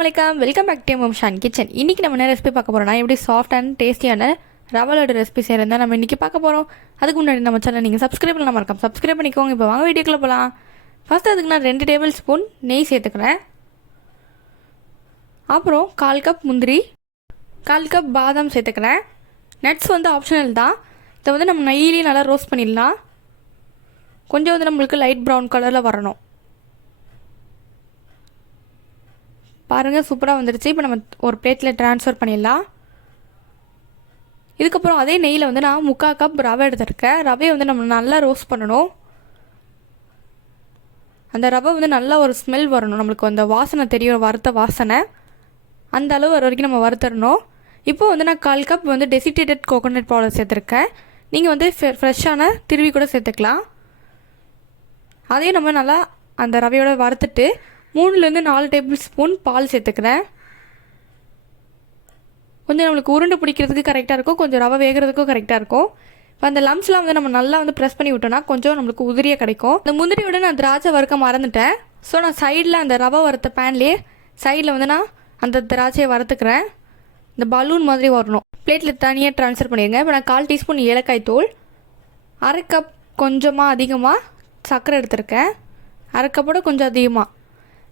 Assalamualaikum, welcome back to Mom Shan Kitchen. இன்னைக்கு நம்ம என்ன ரெசிபி பார்க்க போறோம்னா எப்படி சாஃப்ட் அண்ட் டேஸ்டியான ரவா லட்டு ரெசிபி செய்யறதா நம்ம இன்னைக்கு பார்க்க போறோம். அதுக்கு முன்னாடி நம்ம சேனலை நீங்க சப்ஸ்கிரைப் பண்ணாம மறக்காம சப்ஸ்கிரைப் பண்ணிக்கோங்க. இப்போ வாங்க வீடியோக்குள்ள போலாம். ஃபர்ஸ்ட் அதுக்கு நான் 2 டேபிள் ஸ்பூன் நெய் சேர்த்துக்கிறேன். அப்புறம் 1/4 கப் முந்திரி, 1/4 கப் பாதாம் சேர்த்துக்கிறேன். நட்ஸ் வந்து ஆப்ஷனல் தான். இதை வந்து நம்ம நெய்யிலேயே நல்லா ரோஸ்ட் பண்ணிடலாம். கொஞ்சம் வந்து நம்மளுக்கு லைட் ப்ரௌன் கலரில் வரணும். பாருங்கள், சூப்பராக வந்துடுச்சு. இப்போ நம்ம ஒரு பிளேட்டில் ட்ரான்ஸ்ஃபர் பண்ணிடலாம். இதுக்கப்புறம் அதே நெய்யில் வந்து நான் 3/4 கப் ரவை எடுத்துருக்கேன். ரவையை வந்து நம்ம நல்லா ரோஸ்ட் பண்ணணும். அந்த ரவை வந்து நல்லா ஒரு ஸ்மெல் வரணும், நம்மளுக்கு அந்த வாசனை தெரியும், வறுத்த வாசனை. அந்த அளவு வர வரைக்கும் நம்ம வறுத்தரணும். இப்போது வந்து நான் 1/4 கப் வந்து டெசிகேட்டட் கோகோனட் பவுடர் சேர்த்துருக்கேன். நீங்கள் வந்து ஃப்ரெஷ்ஷான திருவி கூட சேர்த்துக்கலாம். அதையும் நம்ம நல்லா அந்த ரவையோட வறுத்துட்டு 3லேருந்து 4 டேபிள் ஸ்பூன் பால் சேர்த்துக்கிறேன். கொஞ்சம் நம்மளுக்கு உருண்டை பிடிக்கிறதுக்கு கரெக்டாக இருக்கும், கொஞ்சம் ரவை வேகிறதுக்கும் கரெக்டாக இருக்கும். இப்போ அந்த லம்ஸ்லாம் வந்து நம்ம நல்லா வந்து ப்ரெஸ் பண்ணி விட்டோம்னா கொஞ்சம் நம்மளுக்கு உதிரியாக கிடைக்கும். அந்த முந்திரியோட நான் திராட்சை வறுக்க மறந்துட்டேன். ஸோ நான் சைடில் அந்த ரவை வறுத்த பேன்லேயே சைடில் வந்து நான் அந்த திராட்சையை வறுத்துக்கிறேன். இந்த பலூன் மாதிரி வரணும். பிளேட்டில் தனியாக ட்ரான்ஸ்ஃபர் பண்ணிடுங்க. இப்போ நான் 1/4 டீஸ்பூன் ஏலக்காய் தூள், 1/2 கப் கொஞ்சமாக அதிகமாக சர்க்கரை எடுத்திருக்கேன், 1/2 கப்போட கொஞ்சம் அதிகமாக.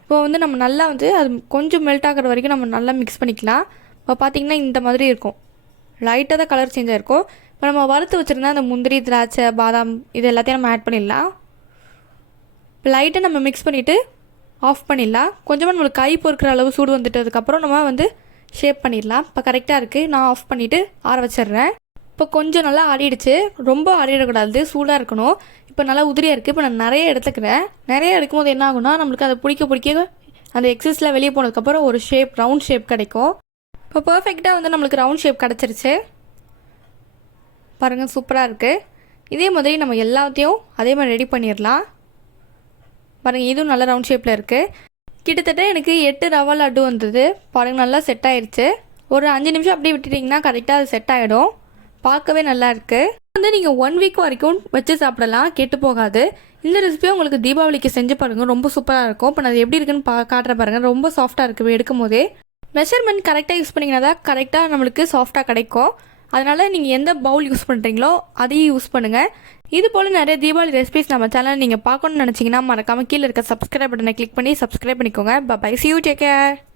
இப்போ வந்து நம்ம நல்லா வந்து அது கொஞ்சம் மெல்ட் ஆகிற வரைக்கும் நம்ம நல்லா மிக்ஸ் பண்ணிக்கலாம். இப்போ பார்த்திங்கன்னா இந்த மாதிரி இருக்கும், லைட்டாக தான் கலர் சேஞ்ச் ஆகிருக்கும். இப்போ நம்ம வறுத்து வச்சுருந்தா அந்த முந்திரி, திராட்சை, பாதாம் இது எல்லாத்தையும் நம்ம ஆட் பண்ணிடலாம். இப்போ லைட்டாக நம்ம மிக்ஸ் பண்ணிவிட்டு ஆஃப் பண்ணிடலாம். கொஞ்சமாக நம்மளுக்கு கை பொறுக்கிற அளவு சூடு வந்துட்டதுக்கப்புறம் நம்ம வந்து ஷேப் பண்ணிடலாம். இப்போ கரெக்டாக இருக்குது. நான் ஆஃப் பண்ணிவிட்டு ஆற வச்சிடுறேன். இப்போ கொஞ்சம் நல்லா ஆறிடுச்சு, ரொம்ப ஆறிடக்கூடாது, சூடாக இருக்கணும். இப்போ நல்லா உதிரியாக இருக்குது. இப்போ நான் நிறைய எடுத்துக்கிறேன். நிறைய எடுக்கும்போது என்ன ஆகும்னா நம்மளுக்கு அதை பிடிக்க அந்த எக்ஸஸ்லாம் வெளியே போனதுக்கப்புறம் ஒரு ஷேப், ரவுண்ட் ஷேப் கிடைக்கும். இப்போ பர்ஃபெக்டாக வந்து நம்மளுக்கு ரவுண்ட் ஷேப் கிடச்சிருச்சு. பாருங்கள், சூப்பராக இருக்குது. இதே மாதிரி நம்ம எல்லாத்தையும் அதே மாதிரி ரெடி பண்ணிடலாம். பாருங்கள், இதுவும் நல்ல ரவுண்ட் ஷேப்பில் இருக்குது. கிட்டத்தட்ட எனக்கு 8 ரவா லட்டு வந்தது. பாருங்கள், நல்லா செட் ஆயிடுச்சு. ஒரு 5 நிமிஷம் அப்படியே விட்டுட்டிங்கன்னா கரெக்டாக அது செட் ஆகிடும். பார்க்கவே நல்லா இருக்குது. வந்து நீங்கள் 1 வீக் வரைக்கும் வச்சு சாப்பிடலாம், கெட்டு போகாது. இந்த ரெசிபியும் உங்களுக்கு தீபாவளிக்கு செஞ்சு பாருங்கள், ரொம்ப சூப்பராக இருக்கும். இப்போ நான் அது எப்படி இருக்குன்னு காட்டுற பாருங்கள். ரொம்ப சாஃப்டாக இருக்குது எடுக்கும் போதே. மெஷர்மெண்ட் கரெக்டாக யூஸ் பண்ணிங்கன்னா தான் கரெக்டாக நம்மளுக்கு சாஃப்டாக கிடைக்கும். அதனால் நீங்கள் எந்த பவுல் யூஸ் பண்ணுறீங்களோ அதையும் யூஸ் பண்ணுங்கள். இது போல் நிறைய தீபாவளி ரெசிபிஸ் நம்ம சேனல் நீங்கள் பார்க்கணும்னு நினச்சிங்கன்னா மறக்காமல் கீழே இருக்க சப்ஸ்கிரைப் பட்டனை கிளிக் பண்ணி சப்ஸ்கிரைப் பண்ணிக்கோங்க. Bye, see you, take care.